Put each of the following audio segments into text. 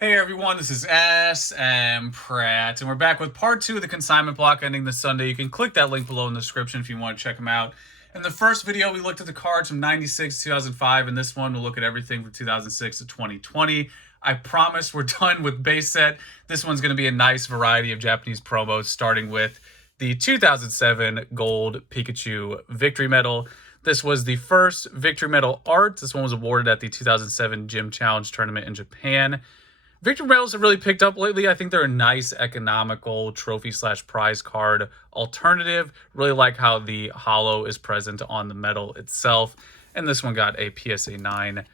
Hey everyone, this is smpratte, and we're back with part 2 of the consignment block ending this Sunday. You can click that link below in the description if you want to check them out. In the first video, we looked at the cards from 96 to 2005, and this one we'll look at everything from 2006 to 2020. I promise we're done with base set. This one's going to be a nice variety of Japanese promos, starting with the 2007 Gold Pikachu Victory Medal. This was the first Victory Medal art. This one was awarded at the 2007 Gym Challenge Tournament in Japan. Victor medals have really picked up lately. I think they're a nice economical trophy/prize card alternative. Really like how the holo is present on the medal itself. And this one got a PSA 9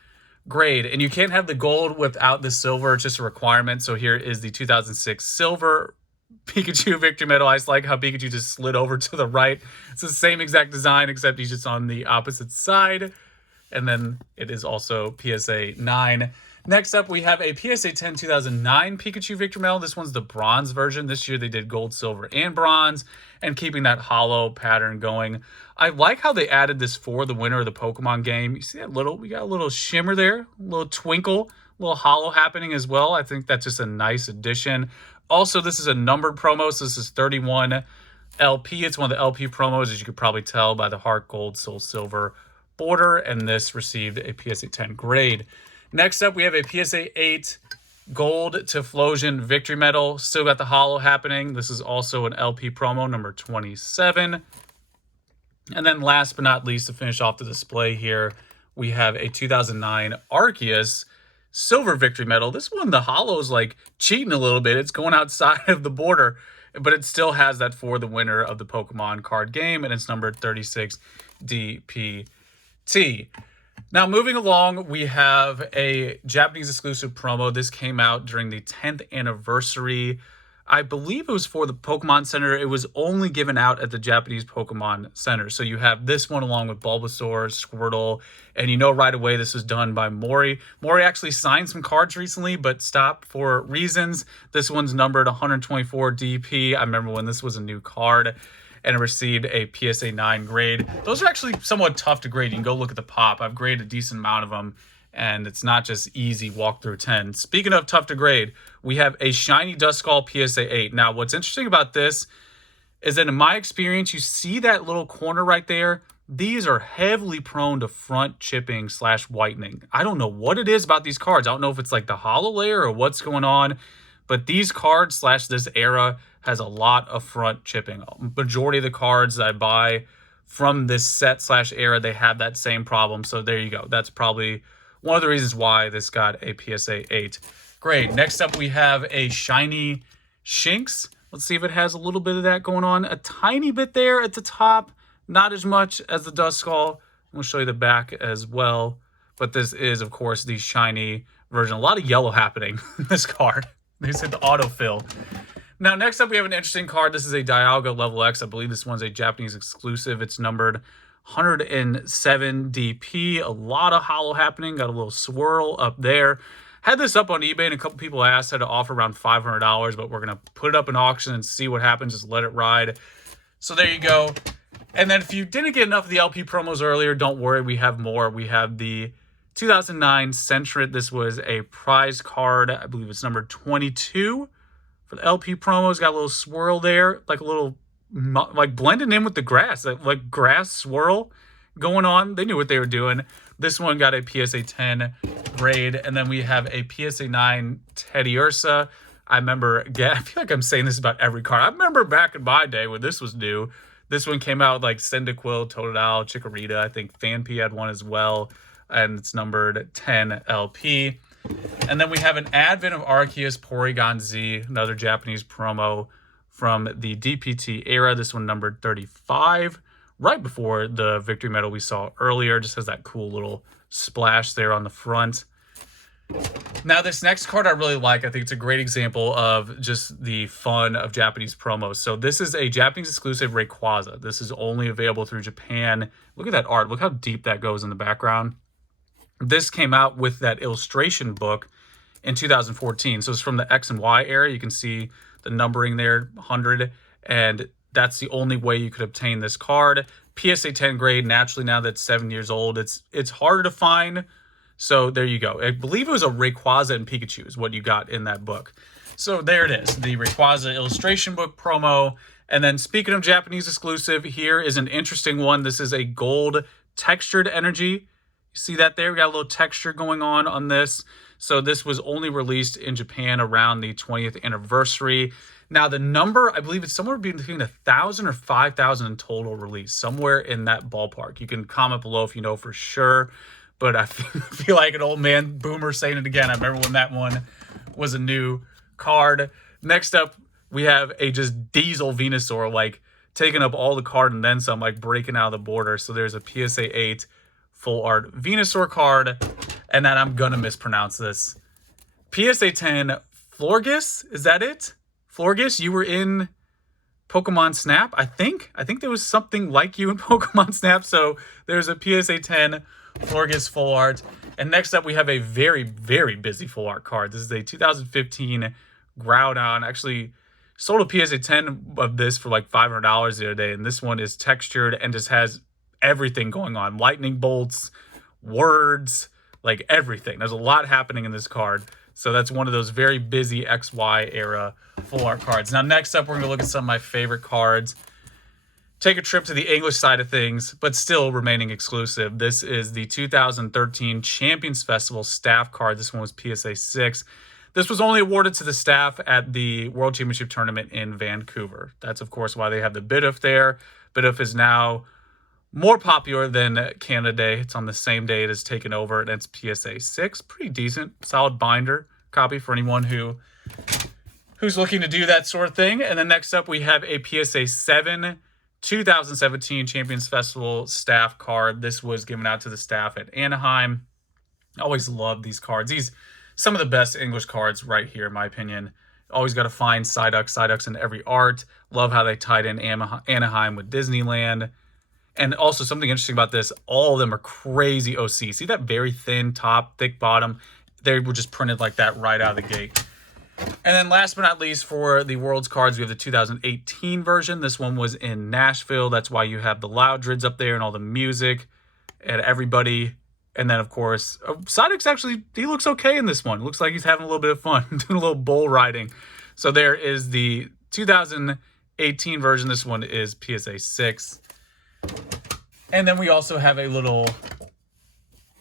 grade. And you can't have the gold without the silver. It's just a requirement. So here is the 2006 silver Pikachu Victory Medal. I just like how Pikachu just slid over to the right. It's the same exact design, except he's just on the opposite side. And then it is also PSA 9. Next up, we have a PSA 10 2009 Pikachu Victor Mel. This one's the bronze version. This year they did gold, silver, and bronze, and keeping that holo pattern going. I like how they added this for the winner of the Pokemon game. You see that we got a little shimmer there, a little twinkle, a little holo happening as well. I think that's just a nice addition. Also, this is a numbered promo, so this is 31 LP. It's one of the LP promos, as you could probably tell by the Heart Gold, Soul Silver border, and this received a PSA 10 grade. Next up, we have a PSA 8 Gold Typhlosion Victory Medal. Still got the holo happening. This is also an LP promo, number 27. And then last but not least, to finish off the display here, we have a 2009 Arceus Silver Victory Medal. This one, the holo is like cheating a little bit. It's going outside of the border, but it still has that for the winner of the Pokemon card game, and it's numbered 36 DPT. Now, moving along, we have a Japanese exclusive promo. This came out during the 10th anniversary. I believe it was for the Pokemon Center. It was only given out at the Japanese Pokemon Center. So you have this one along with Bulbasaur, Squirtle, and you know right away this was done by Mori. Mori actually signed some cards recently, but stopped for reasons. This one's numbered 124 DP. I remember when this was a new card, and it received a PSA 9 grade. Those are actually somewhat tough to grade. You can go look at the pop. I've graded a decent amount of them, and it's not just easy walk through 10. Speaking of tough to grade, we have a shiny Duskull PSA 8. Now, what's interesting about this is that in my experience, you see that little corner right there? These are heavily prone to front chipping / whitening. I don't know what it is about these cards. I don't know if it's like the holo layer or what's going on, but these cards / this era has a lot of front chipping. Majority of the cards that I buy from this set / era, they have that same problem. So there you go. That's probably one of the reasons why this got a PSA 8 grade. Next up, we have a shiny Shinx. Let's see if it has a little bit of that going on. A tiny bit there at the top. Not as much as the Duskull. We'll show you the back as well. But this is, of course, the shiny version. A lot of yellow happening in this card. They said the autofill. Now, next up, we have an interesting card. This is a Diago Level X. I believe this one's a Japanese exclusive. It's numbered 107 DP. A lot of holo happening. Got a little swirl up there. Had this up on eBay, and a couple people asked how to offer around $500, but we're going to put it up in auction and see what happens. Just let it ride. So there you go. And then if you didn't get enough of the LP promos earlier, don't worry. We have more. We have the 2009 Centret. This was a prize card. I believe it's number 22 for the LP promos. Got a little swirl there, like a little, like blending in with the grass, like grass swirl going on. They knew what they were doing. This one got a PSA 10 grade. And then we have a PSA 9 Teddy Ursa. I remember, I feel like I'm saying this about every card. I remember back in my day when this was new. This one came out like Cyndaquil, Totodile, Chikorita. I think Phanpy had one as well. And it's numbered 10 LP. And then we have an advent of Arceus Porygon Z, another Japanese promo from the DPT era. This one numbered 35, right before the Victory Medal we saw earlier. Just has that cool little splash there on the front. Now, this next card I really like. I think it's a great example of just the fun of Japanese promos. So this is a Japanese exclusive Rayquaza. This is only available through Japan. Look at that art. Look how deep that goes in the background. This came out with that illustration book in 2014. So it's from the X and Y era. You can see the numbering there, 100. And that's the only way you could obtain this card. PSA 10 grade, naturally, now that's 7 years old. It's harder to find So there you go. I believe it was a Rayquaza and Pikachu is what you got in that book. So there it is, the Rayquaza illustration book promo. And then speaking of Japanese exclusive, here is an interesting one. This is a gold textured energy. You see that there? We got a little texture going on this. So this was only released in Japan around the 20th anniversary. Now the number, I believe it's somewhere between 1,000 or 5,000 in total release, somewhere in that ballpark. You can comment below if you know for sure. But I feel like an old man boomer saying it again. I remember when that one was a new card. Next up, we have a just diesel Venusaur, like taking up all the card and then some, like breaking out of the border. So there's a PSA 8 full art Venusaur card. And then I'm going to mispronounce this. PSA 10 Florges, is that it? Florges, you were in Pokemon Snap, I think. I think there was something like you in Pokemon Snap. So there's a PSA 10 Florges full art. And next up, we have a very, very busy full art card. This is a 2015 Groudon. Actually, sold a PSA 10 of this for like $500 the other day. And this one is textured and just has everything going on. Lightning bolts, words, like everything. There's a lot happening in this card. So that's one of those very busy XY era full art cards. Now, next up, we're going to look at some of my favorite cards. Take a trip to the English side of things, but still remaining exclusive. This is the 2013 Champions Festival staff card. This one was PSA 6. This was only awarded to the staff at the World Championship Tournament in Vancouver. That's, of course, why they have the Bidoof there. Bidoof is now more popular than Canada Day. It's on the same day it is taken over, and it's PSA 6. Pretty decent, solid binder copy for anyone who's looking to do that sort of thing. And then next up, we have a PSA 7 2017 Champions Festival staff card. This was given out to the staff at Anaheim. I always love these cards. These some of the best English cards right here, in my opinion. Always got to find Psyducks in every art. Love how they tied in Anaheim with Disneyland. And also something interesting about this, all of them are crazy OC. See that very thin top, thick bottom? They were just printed like that right out of the gate. And then last but not least, for the World's cards, we have the 2018 version. This one was in Nashville. That's why you have the Loudrids up there and all the music and everybody. And then, of course, Psyduck actually, he looks okay in this one. Looks like he's having a little bit of fun, doing a little bull riding. So there is the 2018 version. This one is PSA 6. And then we also have a little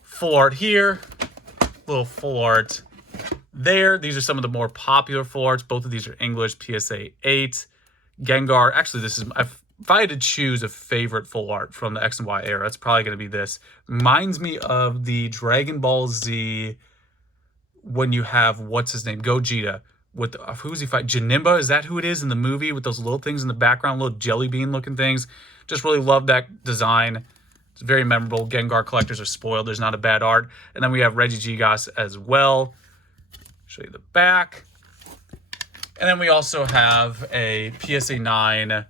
full art here, little full art there. These are some of the more popular full arts. Both of these are English, PSA 8. Gengar. Actually, this is, if I had to choose a favorite full art from the X and Y era, it's probably going to be this. Reminds me of the Dragon Ball Z when you have, what's his name? Gogeta. With who's he fight? Janemba, is that who it is in the movie with those little things in the background, little jelly bean looking things? Just really love that design. It's very memorable. Gengar collectors are spoiled. There's not a bad art. And then we have Regigigas as well. Show you the back. And then we also have a PSA 9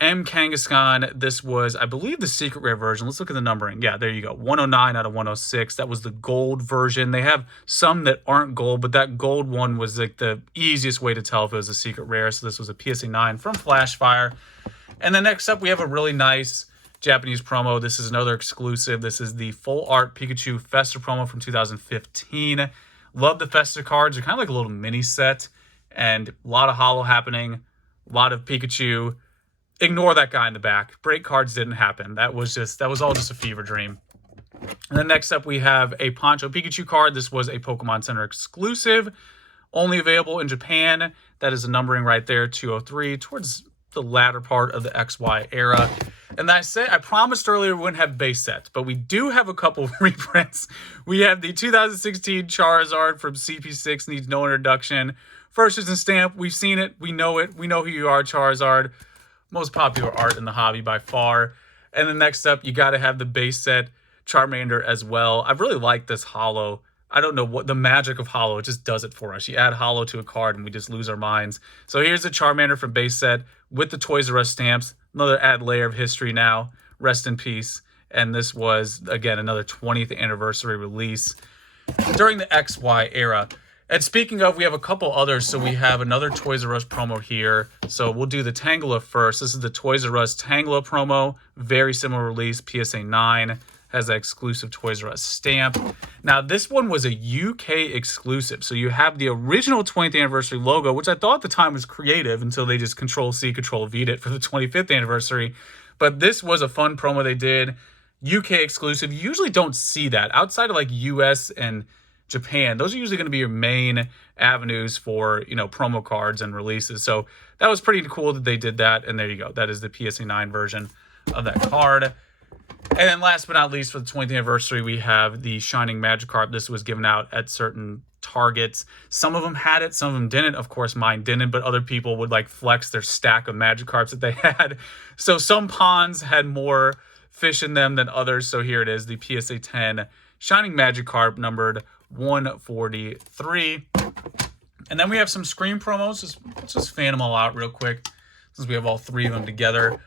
M. Kangaskhan. This was, I believe, the secret rare version. Let's look at the numbering. Yeah, there you go. 109 out of 106. That was the gold version. They have some that aren't gold, but that gold one was like the easiest way to tell if it was a secret rare. So this was a PSA 9 from Flashfire. And then next up, we have a really nice Japanese promo. This is another exclusive. This is the full art Pikachu Festive promo from 2015. Love the Festive cards. They're kind of like a little mini set. And a lot of holo happening. A lot of Pikachu. Ignore that guy in the back. Break cards didn't happen. That was all just a fever dream. And then next up, we have a Pancho Pikachu card. This was a Pokemon Center exclusive. Only available in Japan. That is the numbering right there, 203, towards the latter part of the XY era. And I promised earlier we wouldn't have base sets, but we do have a couple reprints. We have the 2016 Charizard from CP6, needs no introduction. First is in stamp. We've seen it. We know it. We know who you are, Charizard. Most popular art in the hobby by far. And then next up, you got to have the base set Charmander as well. I really like this holo. I don't know what the magic of holo, it just does it for us. You add holo to a card and we just lose our minds. So here's the Charmander from base set with the Toys R Us stamps. Another add layer of history now. Rest in peace. And this was, again, another 20th anniversary release during the XY era. And speaking of, we have a couple others. So we have another Toys R Us promo here. So we'll do the Tangler first. This is the Toys R Us Tangler promo. Very similar release, PSA 9. has that exclusive Toys R Us stamp. Now, this one was a UK exclusive. So you have the original 20th anniversary logo, which I thought at the time was creative until they just Control-C, Control-V'd it for the 25th anniversary. But this was a fun promo they did. UK exclusive. You usually don't see that outside of like US and Japan. Those are usually going to be your main avenues for, you know, promo cards and releases. So that was pretty cool that they did that. And there you go. That is the PSA 9 version of that card. And then last but not least, for the 20th anniversary, we have the Shining Magikarp. This was given out at certain Targets. Some of them had it, some of them didn't. Of course, mine didn't, but other people would like flex their stack of Magikarps that they had. So some ponds had more fish in them than others. So here it is, the PSA 10 Shining Magikarp numbered 143. And then we have some Scream promos. Let's just fan them all out real quick since we have all three of them together.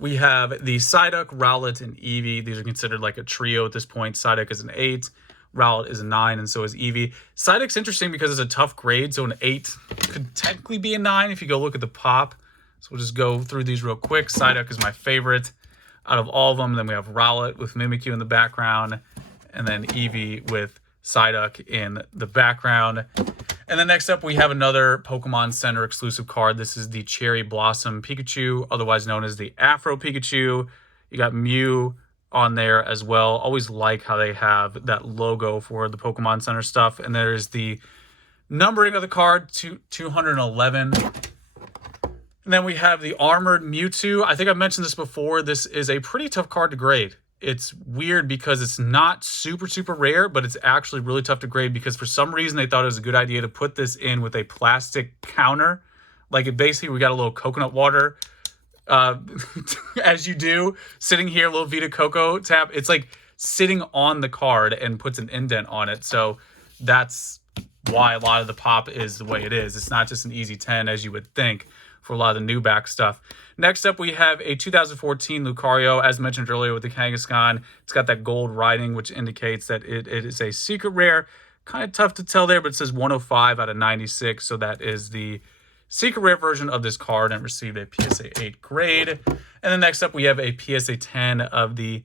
We have the Psyduck, Rowlet, and Eevee. These are considered like a trio at this point. Psyduck is an 8, Rowlet is a 9, and so is Eevee. Psyduck's interesting because it's a tough grade, so an 8 could technically be a 9 if you go look at the pop. So we'll just go through these real quick. Psyduck is my favorite out of all of them. Then we have Rowlet with Mimikyu in the background, and then Eevee with Psyduck in the background. And then next up, we have another Pokemon Center exclusive card. This is the Cherry Blossom Pikachu, otherwise known as the Afro Pikachu. You got Mew on there as well. Always like how they have that logo for the Pokemon Center stuff. And there's the numbering of the card, 211. And then we have the Armored Mewtwo. I think I've mentioned this before. This is a pretty tough card to grade. It's weird because it's not super rare, but it's actually really tough to grade because for some reason they thought it was a good idea to put this in with a plastic counter. Like, it basically, we got a little coconut water, as you do, sitting here, a little Vita Coco tap. It's like sitting on the card and puts an indent on it. So that's why a lot of the pop is the way it is. It's not just an easy 10 as you would think for a lot of the new back stuff. Next up, we have a 2014 Lucario, as mentioned earlier with the Kangaskhan. It's got that gold writing, which indicates that it is a secret rare. Kind of tough to tell there, but it says 105 out of 96. So that is the secret rare version of this card and received a PSA 8 grade. And then next up, we have a PSA 10 of the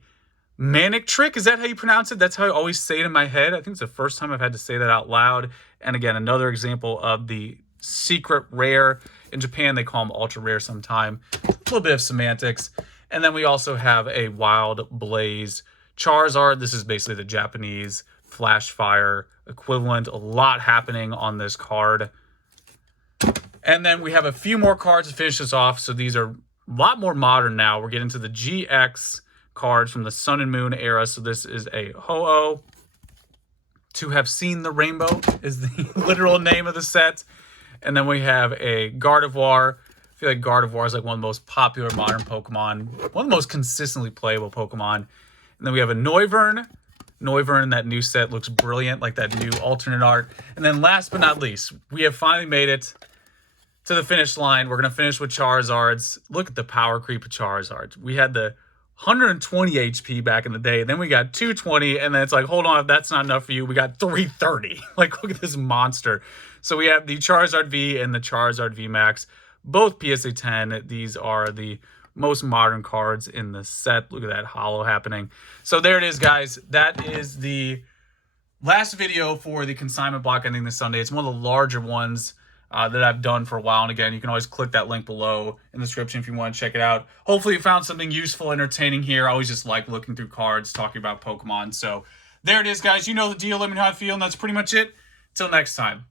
Manic Trick. Is that how you pronounce it? That's how I always say it in my head. I think it's the first time I've had to say that out loud. And again, another example of the secret rare. In Japan, they call them ultra rare sometime. A little bit of semantics. And then we also have a Wild Blaze Charizard. This is basically the Japanese Flash Fire equivalent. A lot happening on this card. And then we have a few more cards to finish this off. So these are a lot more modern now. We're getting to the GX cards from the Sun and Moon era. So this is a Ho-Oh. To Have Seen the Rainbow is the literal name of the set. And then we have a Gardevoir. I feel like Gardevoir is like one of the most popular modern Pokemon. One of the most consistently playable Pokemon. And then we have a Noivern. Noivern in that new set looks brilliant, like that new alternate art. And then last but not least, we have finally made it to the finish line. We're going to finish with Charizards. Look at the power creep of Charizards. We had the 120 HP back in the day. Then we got 220. And then it's like, hold on, if that's not enough for you, we got 330. Like, look at this monster. So we have the Charizard V and the Charizard V Max, both PSA 10. These are the most modern cards in the set. Look at that holo happening. So there it is, guys. That is the last video for the consignment block ending this Sunday. It's one of the larger ones that I've done for a while. And again, you can always click that link below in the description if you want to check it out. Hopefully you found something useful, entertaining here. I always just like looking through cards, talking about Pokemon. So there it is, guys. You know the deal. Let me know how I feel. And that's pretty much it. Till next time.